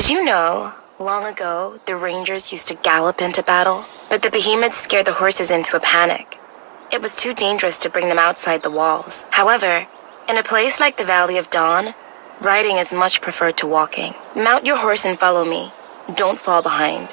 Did you know, long ago, the Rangers used to gallop into battle, but the behemoths scared the horses into a panic. It was too dangerous to bring them outside the walls. However, in a place like the Valley of Dawn, riding is much preferred to walking. Mount your horse and follow me. Don't fall behind.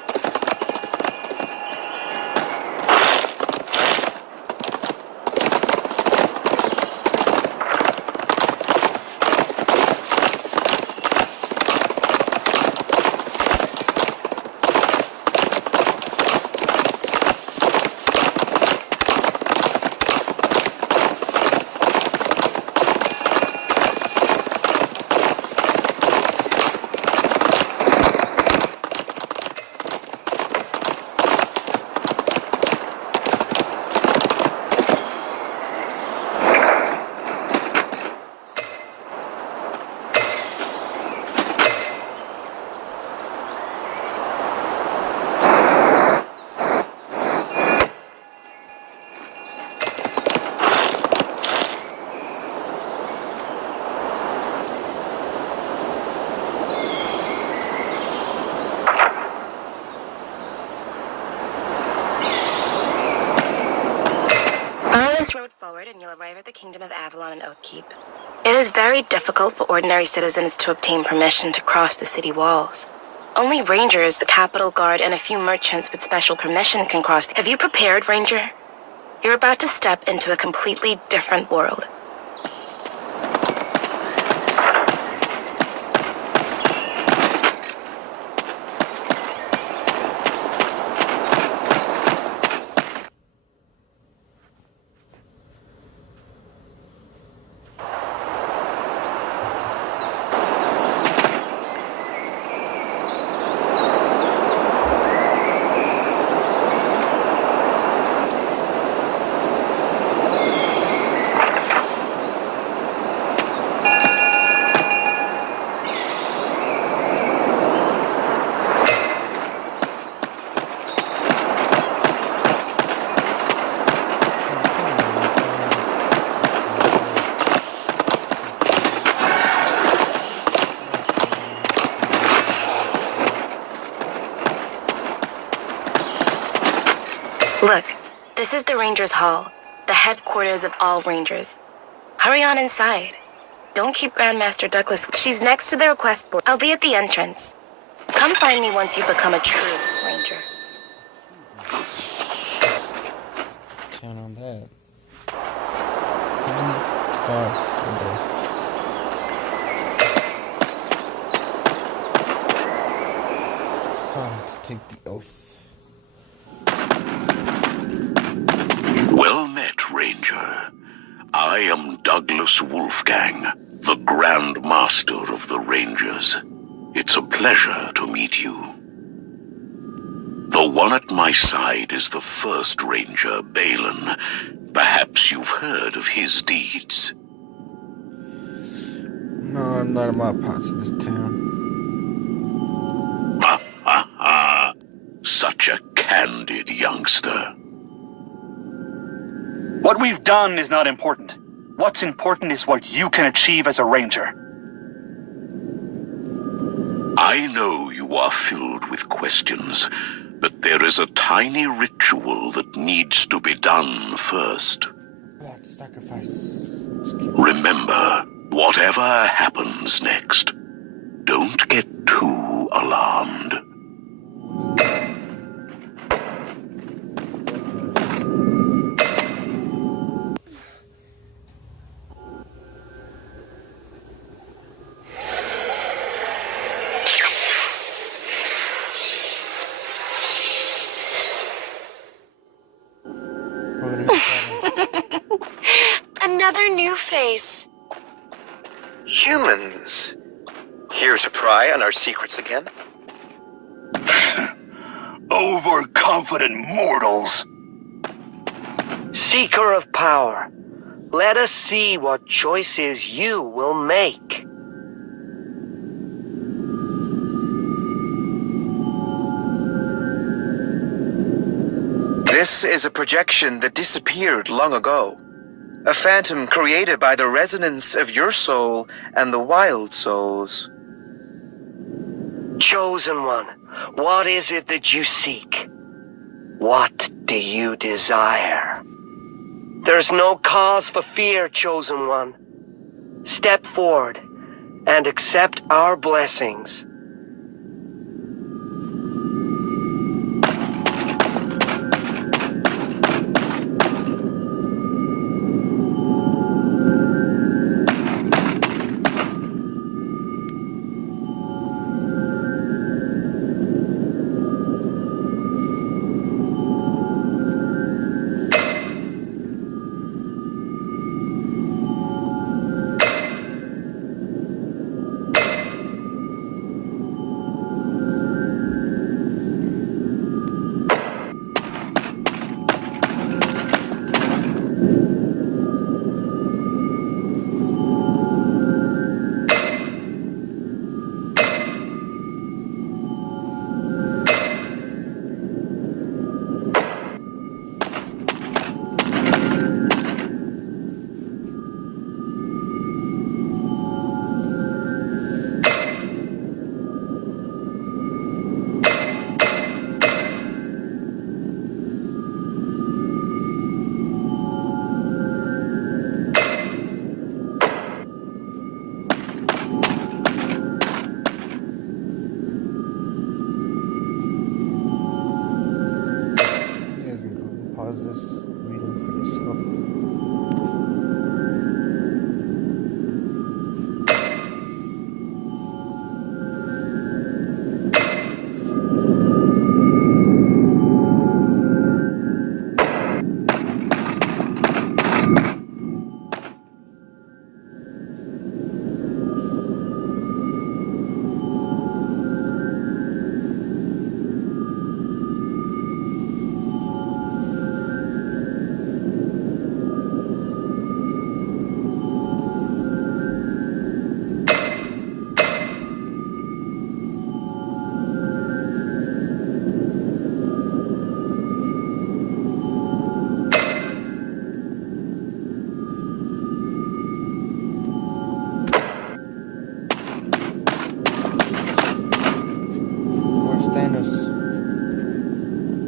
Road forward and you'll arrive at the Kingdom of Avalon and Oathkeep. It is very difficult for ordinary citizens to obtain permission to cross the city walls. Only Rangers, the Capitol Guard, and a few merchants with special permission can cross. Have you prepared, Ranger? You're about to step into a completely different world. Look, this is the Rangers' Hall, the headquarters of all Rangers. Hurry on inside. Don't keep Grandmaster Douglas. She's next to the request board. I'll be at the entrance. Come find me once you become a true Ranger. Turn on that. It's time to take the oath. Well met, Ranger. I am Douglas Wolfgang, the Grand Master of the Rangers. It's a pleasure to meet you. The one at my side is the first Ranger, Balin. Perhaps you've heard of his deeds. No, I'm not about parts of this town. Ha ha ha! Such a candid youngster. What we've done is not important. What's important is what you can achieve as a Ranger. I know you are filled with questions, but there is a tiny ritual that needs to be done first. That sacrifice. Remember, whatever happens next, don't get too alarmed. Another new face. Humans. Here to pry on our secrets again? Overconfident mortals. Seeker of power, let us see what choices you will make. This is a projection that disappeared long ago. A phantom created by the resonance of your soul and the wild souls. Chosen One, what is it that you seek? What do you desire? There's no cause for fear, Chosen One. Step forward and accept our blessings. Pause this, read it for yourself.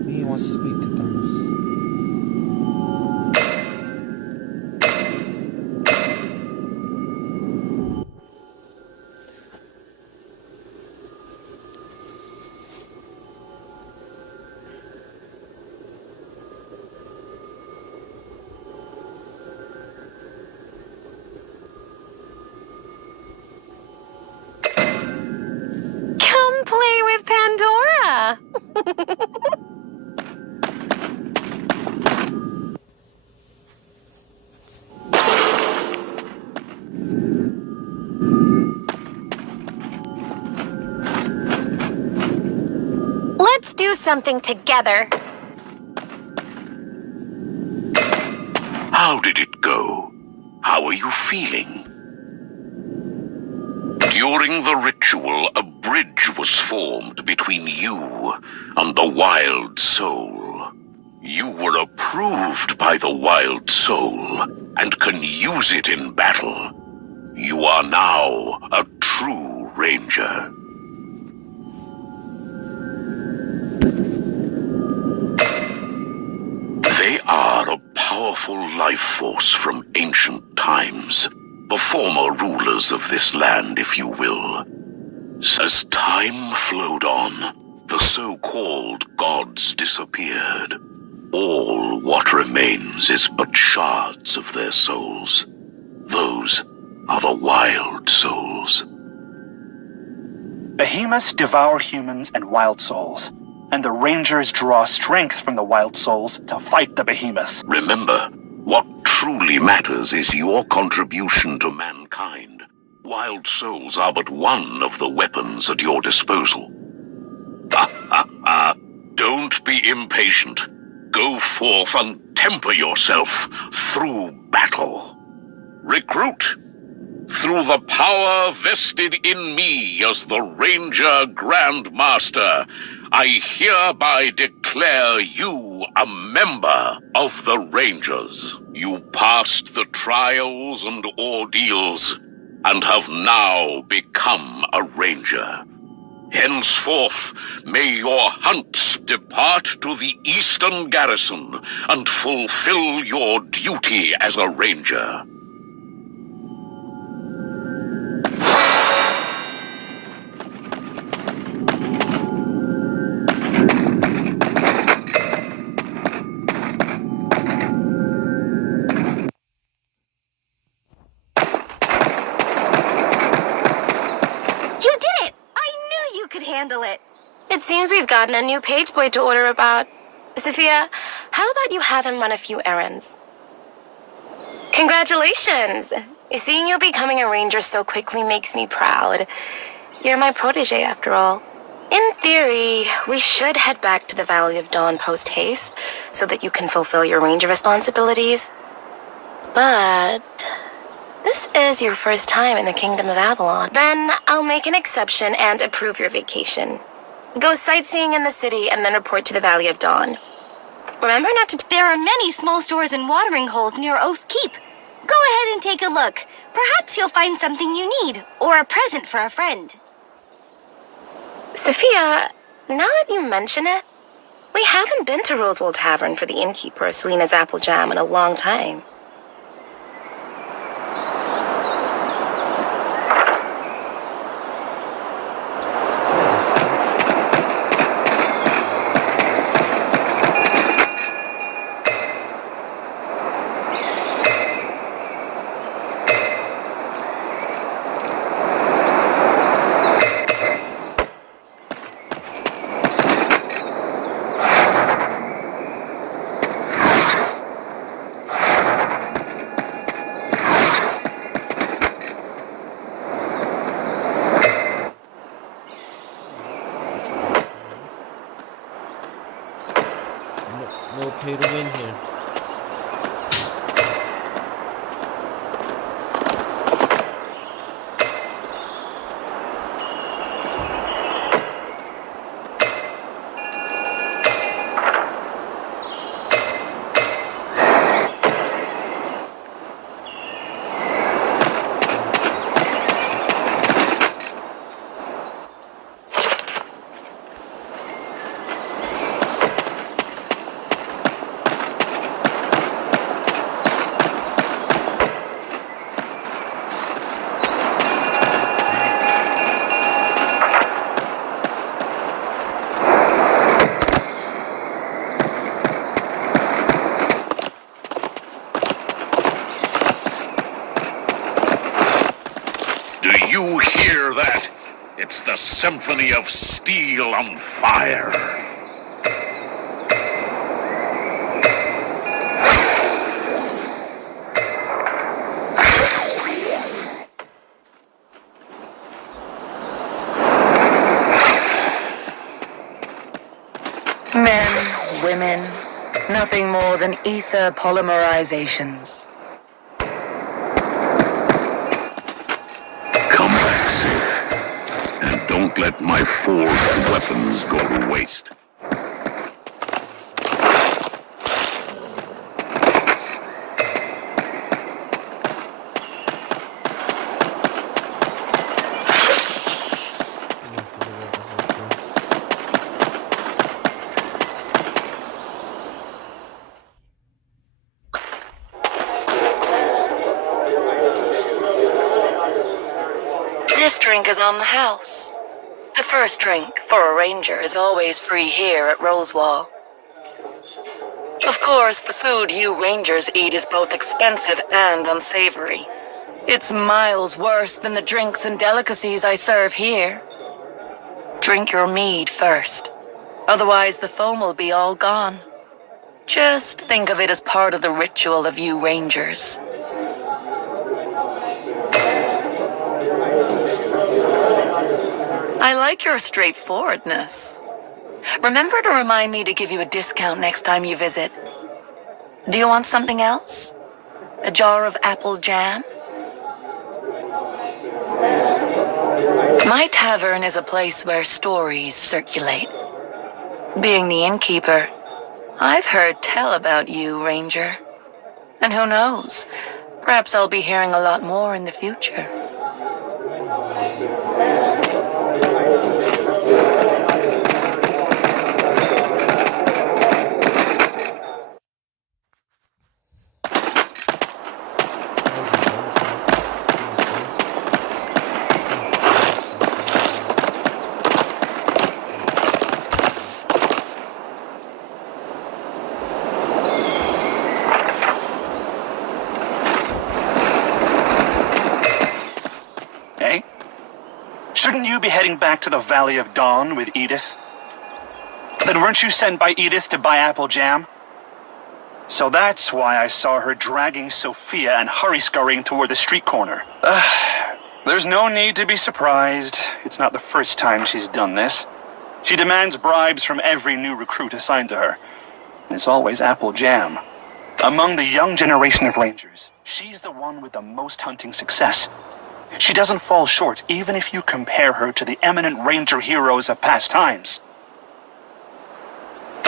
He wants to speak to Thanos. Come play with Pandora! Let's do something together. How did it go? How are you feeling? During the ritual, a bridge was formed between you and the Wild Soul. You were approved by the Wild Soul and can use it in battle. You are now a true ranger. They are a powerful life force from ancient times. The former rulers of this land, if you will. As time flowed on, the so-called gods disappeared. All what remains is but shards of their souls. Those are the Wild Souls. Behemoths devour humans and wild souls, and the Rangers draw strength from the wild souls to fight the behemoths. Remember, what truly matters is your contribution to mankind. Wild souls are but one of the weapons at your disposal. Don't be impatient. Go forth and temper yourself through battle. Recruit. Through the power vested in me as the Ranger Grand Master, I hereby declare you a member of the Rangers. You passed the trials and ordeals and have now become a Ranger. Henceforth, may your hunts depart to the eastern garrison and fulfill your duty as a ranger. You did it! I knew you could handle it. It seems we've gotten a new page boy to order about. Sophia, how about you have him run a few errands? Congratulations! Seeing you becoming a ranger so quickly makes me proud. You're my protege, after all. In theory, we should head back to the Valley of Dawn post-haste so that you can fulfill your ranger responsibilities. But this is your first time in the Kingdom of Avalon. Then I'll make an exception and approve your vacation. Go sightseeing in the city and then report to the Valley of Dawn. Remember not to... There are many small stores and watering holes near Oath Keep. Go ahead and take a look. Perhaps you'll find something you need, or a present for a friend. Sophia, now that you mention it, we haven't been to Rosewell Tavern for the innkeeper, Selena's Apple Jam, in a long time. No pay to win here. Do you hear that? It's the symphony of steel on fire. Men, women, nothing more than ether polymerizations. Come back safe. And don't let my forged weapons go to waste. This drink is on the house. The first drink for a ranger is always free here at Rosewall. Of course, the food you rangers eat is both expensive and unsavory. It's miles worse than the drinks and delicacies I serve here. Drink your mead first. Otherwise, the foam will be all gone. Just think of it as part of the ritual of you rangers. I like your straightforwardness. Remember to remind me to give you a discount next time you visit. Do you want something else? A jar of apple jam? My tavern is a place where stories circulate. Being the innkeeper, I've heard tell about you, Ranger. And who knows, perhaps I'll be hearing a lot more in the future. Shouldn't you be heading back to the Valley of Dawn with Edith? Then weren't you sent by Edith to buy apple jam? So that's why I saw her dragging Sophia and hurry-scurrying toward the street corner. There's no need to be surprised. It's not the first time she's done this. She demands bribes from every new recruit assigned to her. And it's always apple jam. Among the young generation of Rangers, she's the one with the most hunting success. She doesn't fall short even if you compare her to the eminent Ranger heroes of past times.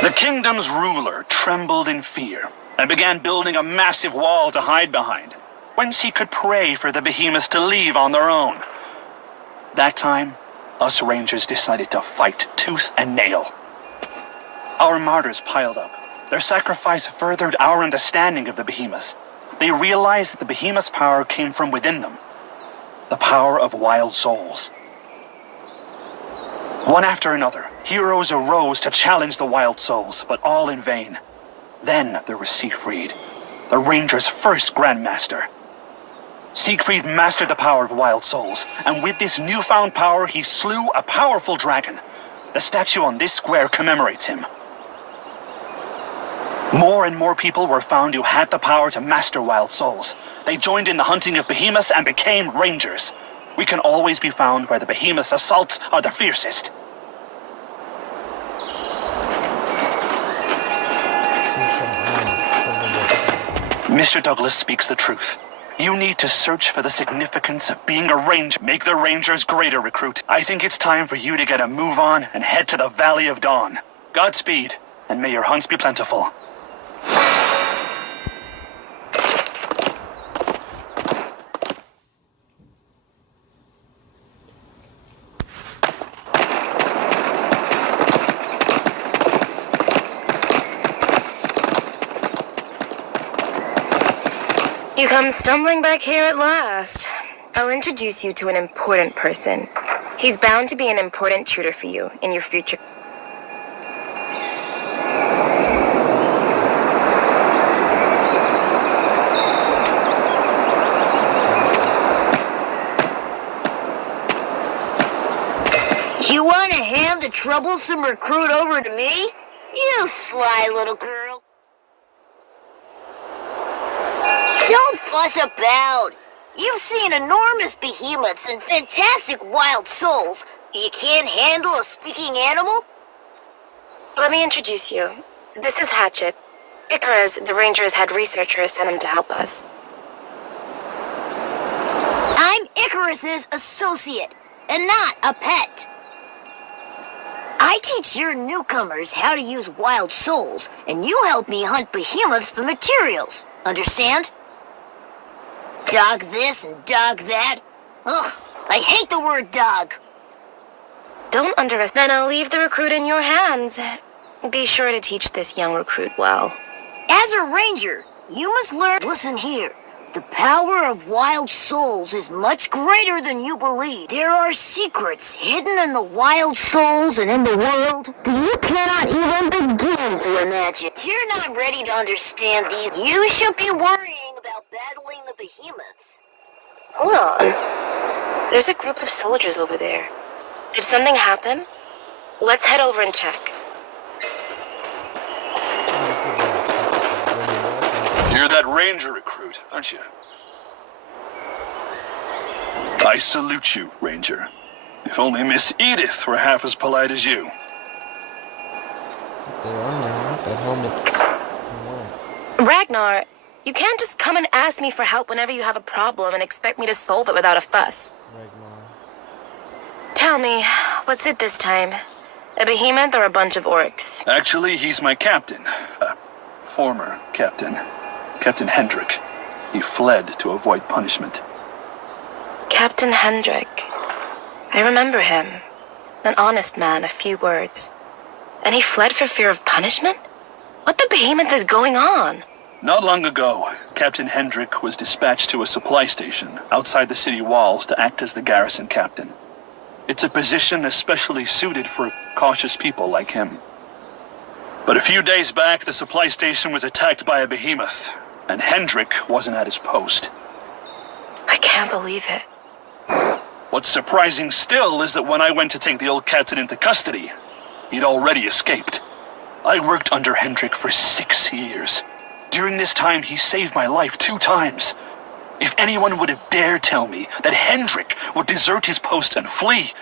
The kingdom's ruler trembled in fear and began building a massive wall to hide behind, whence he could pray for the behemoths to leave on their own. That time, us Rangers decided to fight tooth and nail. Our martyrs piled up. Their sacrifice furthered our understanding of the behemoths. They realized that the behemoth's power came from within them. The power of wild souls. One after another, heroes arose to challenge the wild souls, but all in vain. Then there was Siegfried, the Ranger's first Grandmaster. Siegfried mastered the power of wild souls, and with this newfound power he slew a powerful dragon. The statue on this square commemorates him. More and more people were found who had the power to master wild souls. They joined in the hunting of behemoths and became Rangers. We can always be found where the behemoth's assaults are the fiercest. Mr. Douglas speaks the truth. You need to search for the significance of being a Ranger. Make the Rangers greater, recruit. I think it's time for you to get a move on and head to the Valley of Dawn. Godspeed, and may your hunts be plentiful. You come stumbling back here at last. I'll introduce you to an important person. He's bound to be an important tutor for you in your future. You want to hand the troublesome recruit over to me? You sly little girl. Don't fuss about. You've seen enormous behemoths and fantastic wild souls. You can't handle a speaking animal? Let me introduce you. This is Hatchet. Icarus, the Ranger's head researcher, sent him to help us. I'm Icarus's associate, and not a pet. I teach your newcomers how to use wild souls, and you help me hunt behemoths for materials. Understand? Dog this and dog that. Ugh, I hate the word dog. Don't underestimate. Then I'll leave the recruit in your hands. Be sure to teach this young recruit well. As a ranger, you must learn. Listen here. The power of wild souls is much greater than you believe. There are secrets hidden in the wild souls and in the world that you cannot even begin to imagine. If you're not ready to understand these, you should be worrying about battling the behemoths. Hold on. There's a group of soldiers over there. Did something happen? Let's head over and check. You're that Ranger recruit, aren't you? I salute you, Ranger. If only Miss Edith were half as polite as you. Ragnar, you can't just come and ask me for help whenever you have a problem and expect me to solve it without a fuss. Tell me, what's it this time? A behemoth or a bunch of orcs? Actually, he's my captain. Former captain. Captain Hendrik. He fled to avoid punishment. Captain Hendrik. I remember him. An honest man, a few words. And he fled for fear of punishment? What the behemoth is going on? Not long ago, Captain Hendrik was dispatched to a supply station outside the city walls to act as the garrison captain. It's a position especially suited for cautious people like him. But a few days back, the supply station was attacked by a behemoth, and Hendrik wasn't at his post. I can't believe it. What's surprising still is that when I went to take the old captain into custody, he'd already escaped. I worked under Hendrik for 6 years. During this time, he saved my life 2 times. If anyone would have dared tell me that Hendrik would desert his post and flee,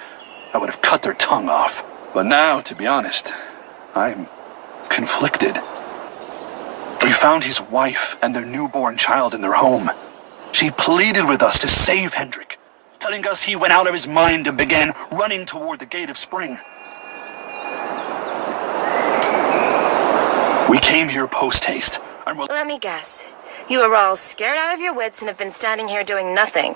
I would have cut their tongue off. But now, to be honest, I'm conflicted. We found his wife and their newborn child in their home. She pleaded with us to save Hendrik, telling us he went out of his mind and began running toward the Gate of Spring. We came here post-haste, and were... Let me guess. You are all scared out of your wits and have been standing here doing nothing.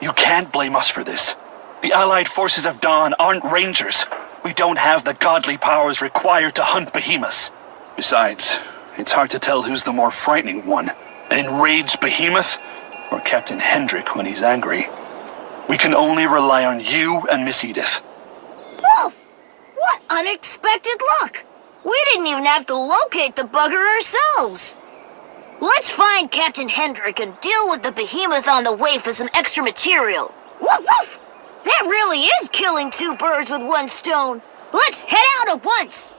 You can't blame us for this. The Allied forces of Dawn aren't rangers. We don't have the godly powers required to hunt behemoths. Besides, it's hard to tell who's the more frightening one, an enraged behemoth or Captain Hendrik when he's angry. We can only rely on you and Miss Edith. Wolf! What unexpected luck! We didn't even have to locate the bugger ourselves. Let's find Captain Hendrik and deal with the behemoth on the way for some extra material. Woof woof! That really is killing 2 birds with 1 stone. Let's head out at once.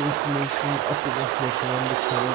Information up to the information on the channel.